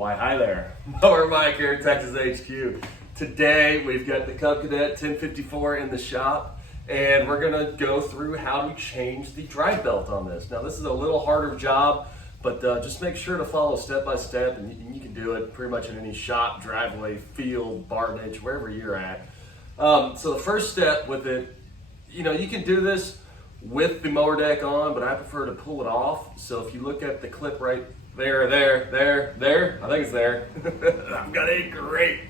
Why, hi there. Mower Mike here, Texas HQ. Today we've got the Cub Cadet 1054 in the shop, and we're gonna go through how to change the drive belt on this. Now this is a little harder job, but just make sure to follow step by step, and you can do it pretty much in any shop, driveway, field, bar niche, wherever you're at. So the first step with it, you can do this with the mower deck on, but I prefer to pull it off. So if you look at the clip right there, I think it's there. I've got a great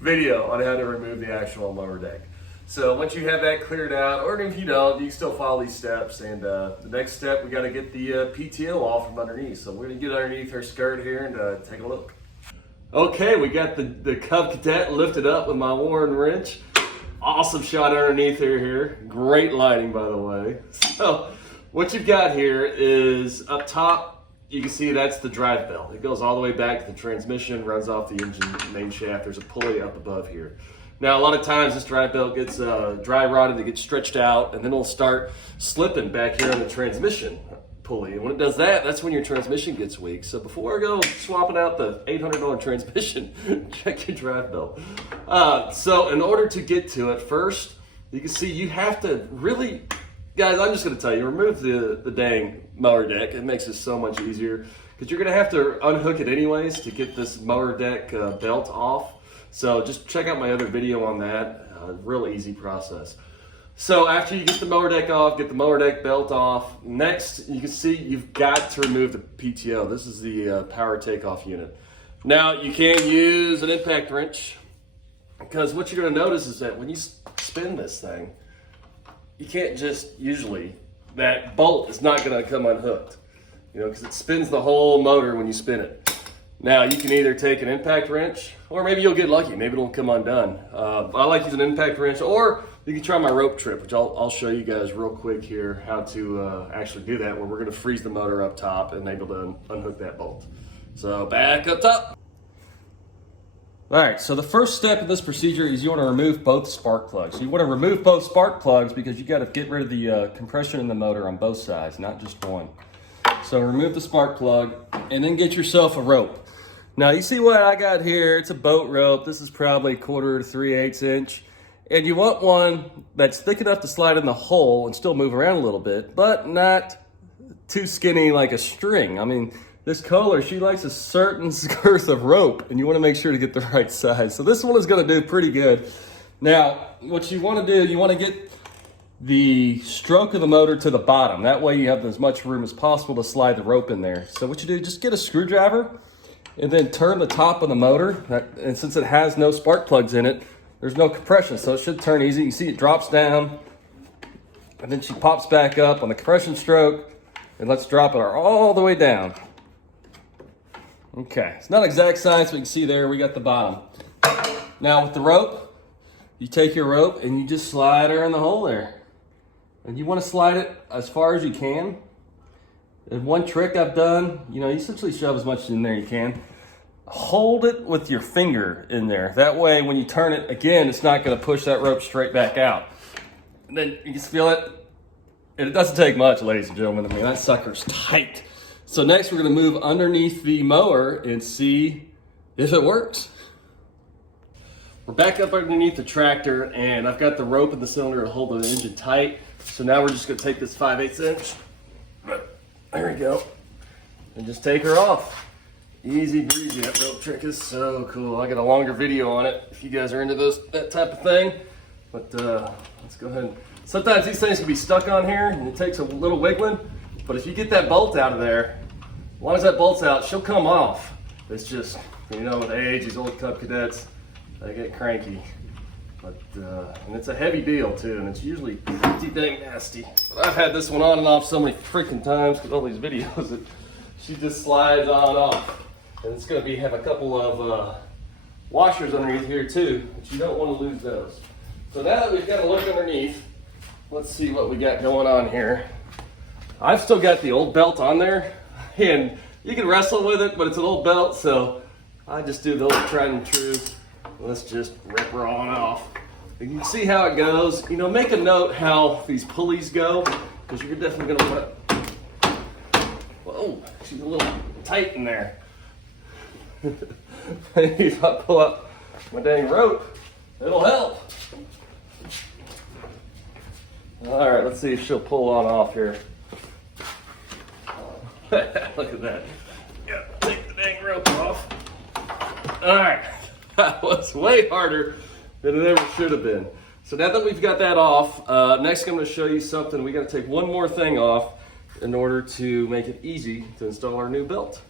video on how to remove the actual mower deck. So once you have that cleared out, or if you don't, you can still follow these steps. And the next step, we got to get the PTO off from underneath. So we're gonna get underneath her skirt here and take a look. Okay, we got the Cub Cadet lifted up with my Warren wrench. Awesome shot underneath her here. Great lighting, by the way. So what you've got here is up top, you can see that's the drive belt. It goes all the way back to the transmission, runs off the engine main shaft. There's a pulley up above here. Now, a lot of times this drive belt gets dry rotted, it gets stretched out, and then it'll start slipping back here on the transmission pulley. And when it does that, that's when your transmission gets weak. So before I go swapping out the $800 transmission, check your drive belt. So in order to get to it, first, you can see you have to really, guys, I'm just gonna tell you, remove the dang mower deck. It makes it so much easier because you're gonna have to unhook it anyways to get this mower deck belt off. So just check out my other video on that. Real easy process. So after you get the mower deck off, get the mower deck belt off, next you can see you've got to remove the PTO. This is the power takeoff unit. Now you can use an impact wrench because what you're gonna notice is that when you spin this thing, you can't just usually, that bolt is not gonna come unhooked, because it spins the whole motor when you spin it. Now you can either take an impact wrench, or maybe you'll get lucky, maybe it'll come undone. I like using an impact wrench, or you can try my rope trip, which I'll show you guys real quick here how to actually do that, where we're gonna freeze the motor up top and able to unhook that bolt. So back up top. All right, so the first step in this procedure is you want to remove both spark plugs. So you want to remove both spark plugs because you got to get rid of the compression in the motor on both sides, not just one. So remove the spark plug and then get yourself a rope. Now you see what I got here, it's a boat rope. This is probably 1/4 to 3/8 inch. And you want one that's thick enough to slide in the hole and still move around a little bit, but not too skinny like a string. I mean, this Kohler, she likes a certain girth of rope, and you want to make sure to get the right size. So this one is going to do pretty good. Now, what you want to do, you want to get the stroke of the motor to the bottom. That way you have as much room as possible to slide the rope in there. So what you do, just get a screwdriver and then turn the top of the motor. And since it has no spark plugs in it, there's no compression, so it should turn easy. You see it drops down, and then she pops back up on the compression stroke, and let's drop it all the way down. Okay, it's not exact science, but you can see there we got the bottom. Now with the rope, you take your rope and you just slide her in the hole there. And you want to slide it as far as you can. And one trick I've done, you essentially shove as much in there you can. Hold it with your finger in there. That way when you turn it again, it's not going to push that rope straight back out. And then you just feel it. And it doesn't take much, ladies and gentlemen. I mean, that sucker's tight. So next we're going to move underneath the mower and see if it works. We're back up underneath the tractor, and I've got the rope in the cylinder to hold the engine tight. So now we're just going to take this 5/8 inch. There we go. And just take her off. Easy breezy. That rope trick is so cool. I got a longer video on it if you guys are into that type of thing. But let's go ahead. Sometimes these things can be stuck on here, and it takes a little wiggling. But if you get that bolt out of there, as long as that bolt's out, she'll come off. It's just, with age, these old Cub Cadets, they get cranky. But, and it's a heavy deal too, and it's usually pretty dang nasty. But I've had this one on and off so many freaking times with all these videos that she just slides on and off. And it's gonna have a couple of washers underneath here too, but you don't want to lose those. So now that we've got a look underneath, let's see what we got going on here. I've still got the old belt on there, and you can wrestle with it, but it's an old belt, so I just do the old tried and true. Let's just rip her on off. You can see how it goes. Make a note how these pulleys go, because you're definitely gonna want to, whoa, she's a little tight in there. If I pull up my dang rope, it'll help. All right, let's see if she'll pull on off here. Look at that. Yeah, take the dang rope off. All right, that was way harder than it ever should have been. So now that we've got that off, next I'm going to show you something. We got to take one more thing off in order to make it easy to install our new belt.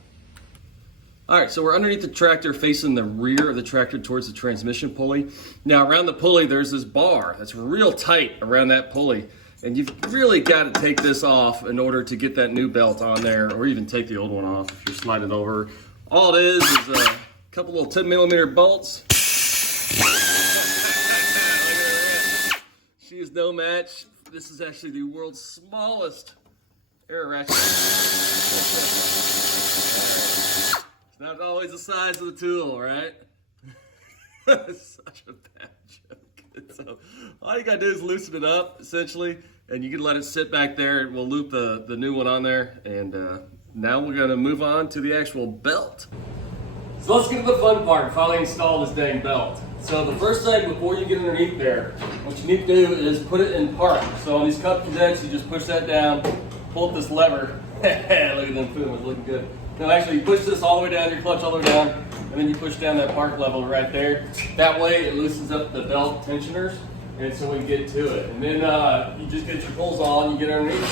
All right, so we're underneath the tractor facing the rear of the tractor towards the transmission pulley. Now around the pulley, there's this bar that's real tight around that pulley. And you've really got to take this off in order to get that new belt on there, or even take the old one off if you're sliding it over. All it is a couple little 10mm bolts. She is no match. This is actually the world's smallest air ratchet. It's not always the size of the tool, right? It's such a bad joke. So all you gotta do is loosen it up, essentially, and you can let it sit back there. We'll loop the new one on there, and now we're gonna move on to the actual belt. So let's get to the fun part, finally install this dang belt. So the first thing before you get underneath there, what you need to do is put it in park. So on these Cub Cadets, you just push that down, pull up this lever. Look at them Pumas, looking good. No, actually you push this all the way down, your clutch all the way down, and then you push down that park level right there. That way it loosens up the belt tensioners, and so we can get to it. And then you just get your pulls on, you get underneath it.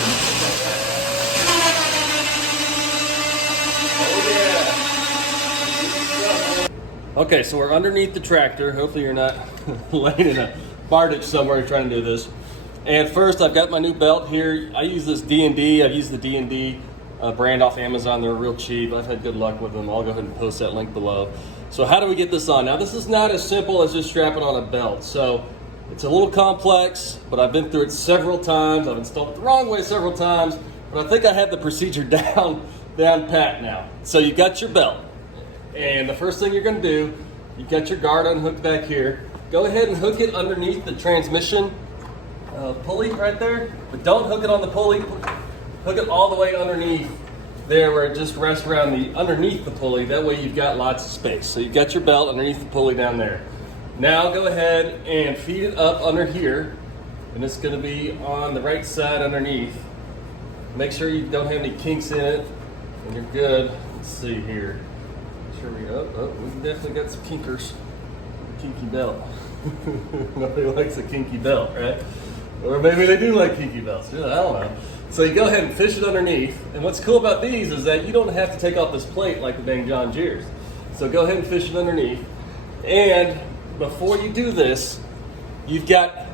Oh yeah. Okay, so we're underneath the tractor. Hopefully you're not laying in a bar ditch somewhere trying to do this. And first, I've got my new belt here. I use this D&D. I've used the D&D brand off Amazon. They're real cheap. I've had good luck with them. I'll go ahead and post that link below. So how do we get this on? Now, this is not as simple as just strapping on a belt. So it's a little complex, but I've been through it several times. I've installed it the wrong way several times, but I think I have the procedure down pat now. So you got your belt. And the first thing you're going to do, you've got your guard unhooked back here. Go ahead and hook it underneath the transmission pulley right there. But don't hook it on the pulley. Hook it all the way underneath there where it just rests around underneath the pulley. That way you've got lots of space. So you've got your belt underneath the pulley down there. Now go ahead and feed it up under here. And it's going to be on the right side underneath. Make sure you don't have any kinks in it. And you're good. Let's see here. Sure we definitely got some kinkers. Kinky belt. Nobody likes a kinky belt, right? Or maybe they do like kinky belts. I don't know. So you go ahead and fish it underneath. And what's cool about these is that you don't have to take off this plate like the dang John Deere's. So go ahead and fish it underneath. And before you do this, you've got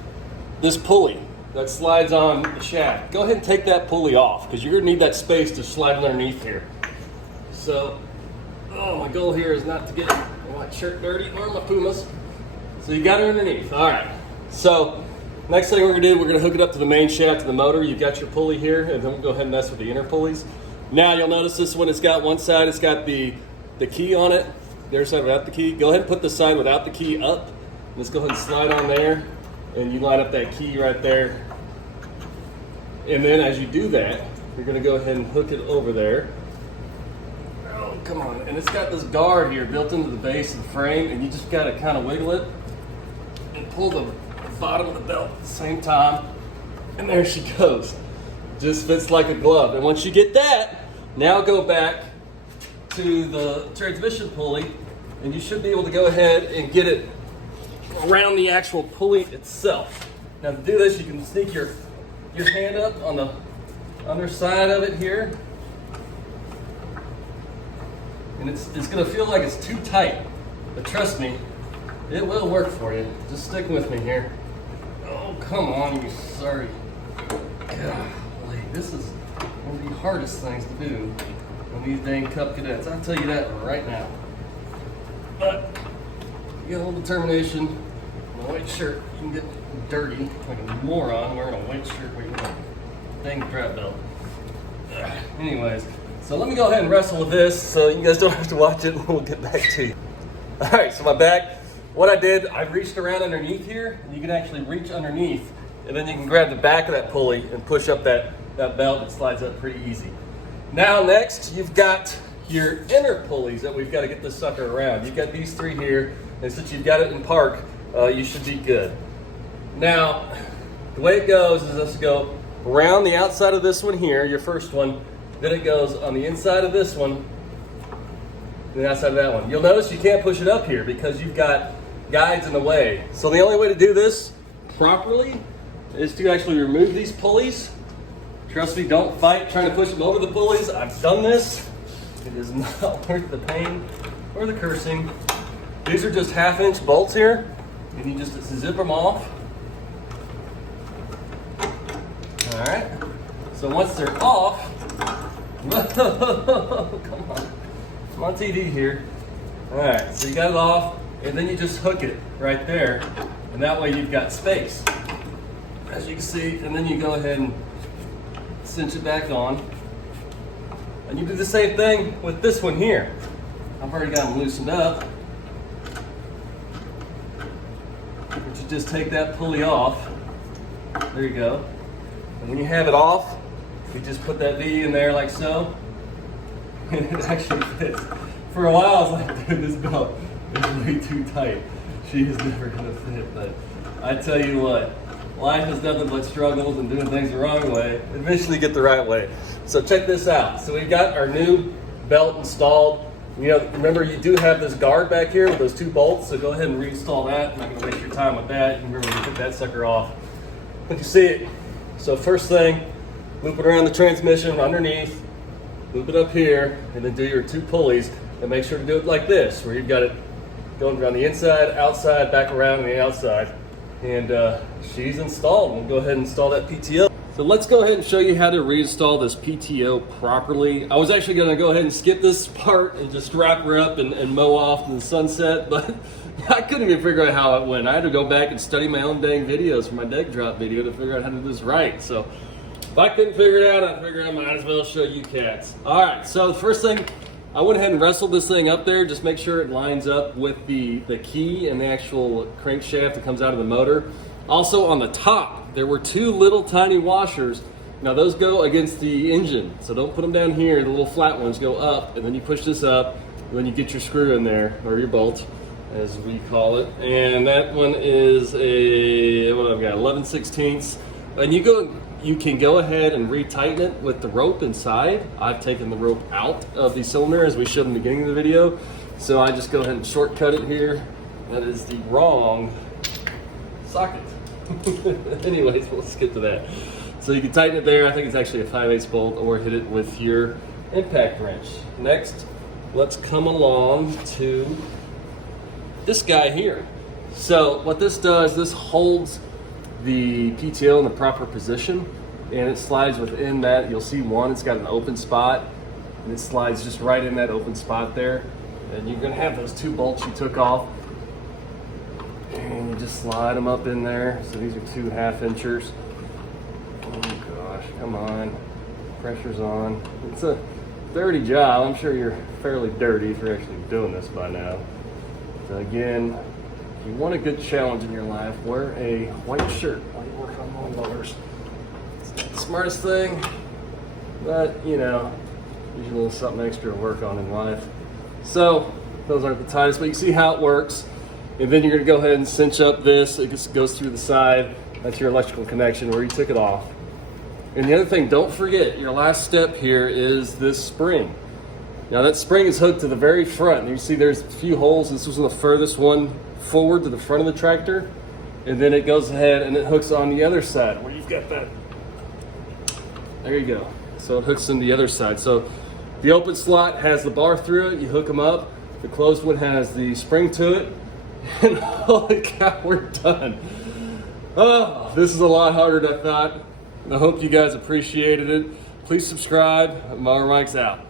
this pulley that slides on the shaft. Go ahead and take that pulley off because you're going to need that space to slide underneath here. So my goal here is not to get my white shirt dirty or my Pumas. So you got it underneath. All right. So next thing we're going to do, we're going to hook it up to the main shaft of the motor. You've got your pulley here, and then we'll go ahead and mess with the inner pulleys. Now you'll notice this one, it's got one side, it's got the key on it. The other side without the key. Go ahead and put the side without the key up. Let's go ahead and slide on there, and you line up that key right there. And then as you do that, you're going to go ahead and hook it over there. Come on, and it's got this guard here built into the base of the frame, and you just got to kind of wiggle it and pull the bottom of the belt at the same time, and there she goes. Just fits like a glove. And once you get that, now go back to the transmission pulley, and you should be able to go ahead and get it around the actual pulley itself. Now to do this, you can sneak your hand up on the underside of it here. And it's going to feel like it's too tight, but trust me, it will work for you. Just stick with me here. Oh, come on, you sorry. Golly, this is one of the hardest things to do on these dang Cub Cadets. I'll tell you that right now. But you got a little determination. My white shirt, you can get dirty like a moron wearing a white shirt with a dang strap belt. Anyways. So let me go ahead and wrestle with this so you guys don't have to watch it and we'll get back to you. All right, so my back, what I did, I reached around underneath here, and you can actually reach underneath, and then you can grab the back of that pulley and push up that belt. It slides up pretty easy. Now next, you've got your inner pulleys that we've got to get this sucker around. You've got these three here, and since you've got it in park, you should be good. Now, the way it goes is let's go around the outside of this one here, your first one, then it goes on the inside of this one, and the outside of that one. You'll notice you can't push it up here because you've got guides in the way. So the only way to do this properly is to actually remove these pulleys. Trust me, don't fight trying to push them over the pulleys. I've done this. It is not worth the pain or the cursing. These are just 1/2-inch bolts here, and you just zip them off. All right, so once they're off, come on, I'm on TV here. All right, so you got it off, and then you just hook it right there, and that way you've got space, as you can see, and then you go ahead and cinch it back on. And you do the same thing with this one here. I've already got them loosened up. But you just take that pulley off. There you go. And when you have it off, you just put that V in there like so. And it actually fits. For a while I was like, dude, this belt is way too tight. She is never gonna fit. But I tell you what, life is nothing but struggles and doing things the wrong way. Eventually get the right way. So check this out. So we've got our new belt installed. You know, remember you do have this guard back here with those 2 bolts, so go ahead and reinstall that. I'm not gonna waste your time with that. You remember to put that sucker off. But you see it. So first thing, loop it around the transmission underneath, loop it up here, and then do your 2 pulleys, and make sure to do it like this, where you've got it going around the inside, outside, back around, and the outside. And she's installed. We'll go ahead and install that PTO. So let's go ahead and show you how to reinstall this PTO properly. I was actually gonna go ahead and skip this part and just wrap her up and mow off to the sunset, but I couldn't even figure out how it went. I had to go back and study my own dang videos for my deck drop video to figure out how to do this right. So if I couldn't figure it out, I figured I might as well show you cats. All right, so the first thing, I went ahead and wrestled this thing up there, just make sure it lines up with the key and the actual crankshaft that comes out of the motor. Also on the top, there were 2 little tiny washers. Now those go against the engine, so don't put them down here. The little flat ones go up, and then you push this up, and then you get your screw in there, or your bolt, as we call it. And that one is a, what I've got, 11/16. And you can go ahead and retighten it with the rope inside. I've taken the rope out of the cylinder as we showed in the beginning of the video. So I just go ahead and shortcut it here. That is the wrong socket. Anyways, we'll skip to that. So you can tighten it there. I think it's actually a 5/8 bolt, or hit it with your impact wrench. Next, let's come along to this guy here. So what this does, this holds the PTO in the proper position, and it slides within that. You'll see one, it's got an open spot, and it slides just right in that open spot there. And you're gonna have those 2 bolts you took off, and you just slide them up in there. So these are 2 1/2-inchers. Oh gosh, come on, pressure's on. It's a dirty job. I'm sure you're fairly dirty if you're actually doing this by now. So again, if you want a good challenge in your life, wear a white shirt while you work on lawnmowers. It's not the smartest thing, but you know, there's a little something extra to work on in life. So those aren't the tightest, but you see how it works. And then you're gonna go ahead and cinch up this. It just goes through the side. That's your electrical connection where you took it off. And the other thing, don't forget, your last step here is this spring. Now that spring is hooked to the very front. And you see there's a few holes. This was the furthest one forward to the front of the tractor. And then it goes ahead and it hooks on the other side where you've got that. There you go. So it hooks in the other side. So the open slot has the bar through it. You hook them up. The closed one has the spring to it. And holy cow, we're done. Oh, this is a lot harder than I thought. I hope you guys appreciated it. Please subscribe. Mower Mike's out.